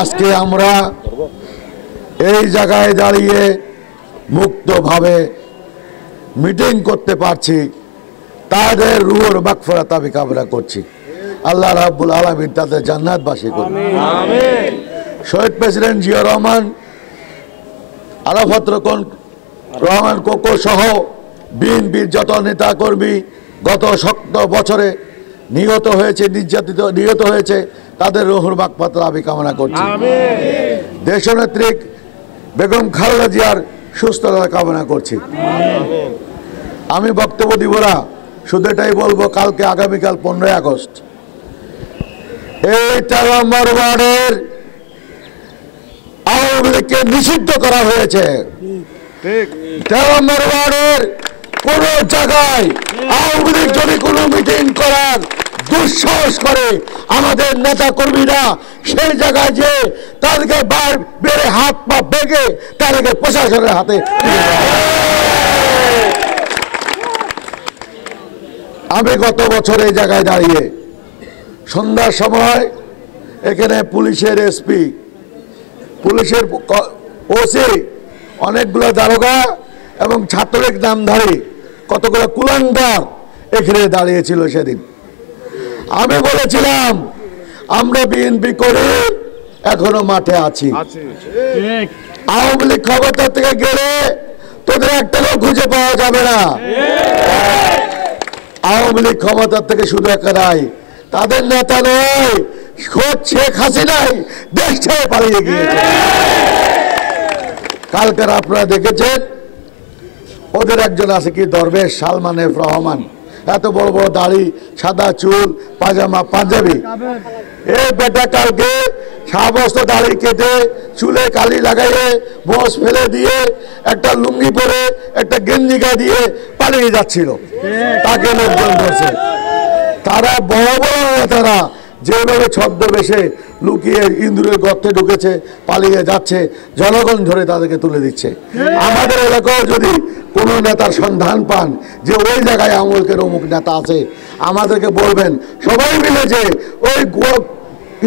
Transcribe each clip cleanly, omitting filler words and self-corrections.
আজকে আমরা এই জায়গায় দাঁড়িয়ে মুক্তভাবে মিটিং করতে পারছি, তাদের রুহুর মাগফিরাত আমি কামনা করছি। আল্লাহ রাব্বুল আলামিন তাদের জান্নাতবাসী করুন। আমিন। শহীদ প্রেসিডেন্ট জিয়া রহমান, আরাফাত রহমান কোকো সহ বিএনপির যত নেতা কর্মী গত 17 বছরে নিহত হয়েছে, নিহত হয়েছে, তাদের রুহুর মাগফিরাত আমি কামনা করছি। দেশনেত্রী বেগম খালেদা জিয়ার সুস্থতা কামনা করছি। আমি বক্তব্য দিব না, শুধু এটাই বলবো, কালকে আগামীকাল 15ই আগস্ট এই 13 নম্বর ওয়ার্ডের আওয়ামী লীগকে নিষিদ্ধ করা হয়েছে। 13 নম্বর ওয়ার্ডের কোন জায়গায় আওয়ামী লীগ যদি কোনো মিটিং করার দুঃসাহস করে, আমাদের নেতা কর্মীরা সেই জায়গায় যে তাদেরকে বার বেড়ে হাত পা বেগে তাদেরকে প্রশাসনের হাতে। আমি গত বছর এই জায়গায় দাঁড়িয়ে সন্ধ্যার সময় এখানে পুলিশের এসপি, পুলিশের ওসি, অনেকগুলো দারোগা এবং ছাত্রলীগ নামধারী কতগুলো কুলাঙ্গার এখানে দাঁড়িয়েছিল। সেদিন আমি বলেছিলাম আমরা বিএনপি করে এখনো মাঠে আছি, আওয়ামী লীগ ক্ষমতা থেকে গেলে তোদের একটা লোক খুঁজে পাওয়া যাবে না। আওয়ামী লীগ ক্ষমতা থেকে শুধু একাই, তাদের নেতা নয়, খোদ শেখ হাসিনাই দেশ ছেড়ে পালিয়ে গিয়েছে। কালকের আপনারা দেখেছেন ওদের একজন আছে কি দরবেশ সালমান এফ রহমান, এত বড় বড় দাড়ি, সাদা চুল, পাজামা, পাঞ্জাবি। এই বেটা কালকে সমস্ত দাড়ি কেটে চুলে কালি লাগাইয়ে বস ফেলে দিয়ে একটা লুঙ্গি পরে একটা গেঞ্জি গায়ে দিয়ে পালিয়ে যাচ্ছিল। তাকে লোকজন ধরছে। তারা বড় বড় নেতারা যেভাবে ছদ্মবেশে লুকিয়ে ইন্দুরের গর্তে ঢুকেছে, পালিয়ে যাচ্ছে, জনগণ ধরে তাদেরকে তুলে দিচ্ছে। আমাদের এলাকায় যদি কোনো নেতার সন্ধান পান যে ওই জায়গায় আমলকের অমুক নেতা আছে, আমাদেরকে বলবেন, সবাই মিলে যে ওই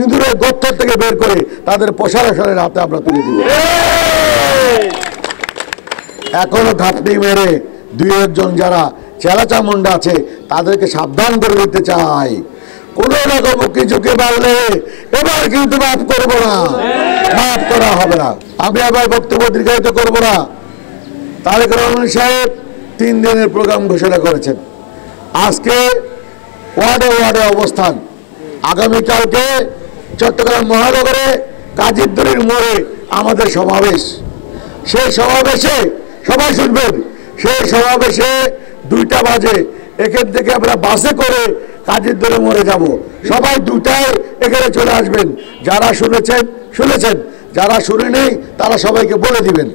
ইন্দুরের গর্ত থেকে বের করে তাদের প্রশাসনের হাতে আমরা তুলে দিব। এখনো ঘাপটি মেরে দুই একজন যারা চেলাচামুন্ডা আছে তাদেরকে সাবধান করে দিতে চাই, কোন রকম কিছুকে পারলে এবার কিন্তু মাফ করবো না, মাফ করা হবে না। আমি আবার বক্তব্য দীর্ঘায়িত করবো না। তারেক রহমান সাহেব 3 দিনের প্রোগ্রাম ঘোষণা করেছেন। আজকে ওয়ার্ডে ওয়ার্ডে অবস্থান, আগামীকালকে চট্টগ্রাম মহানগরে কাজীরদুরির মোড়ে আমাদের সমাবেশ। সেই সমাবেশে সবাই শুনবেন, সেই সমাবেশে 2টা বাজে এখান থেকে আমরা বাসে করে কাজীরদুরি মোড়ে যাব। সবাই 2টায় এখানে চলে আসবেন। যারা শুনেছেন শুনেছেন, যারা শুনে নেই তারা সবাইকে বলে দিবেন।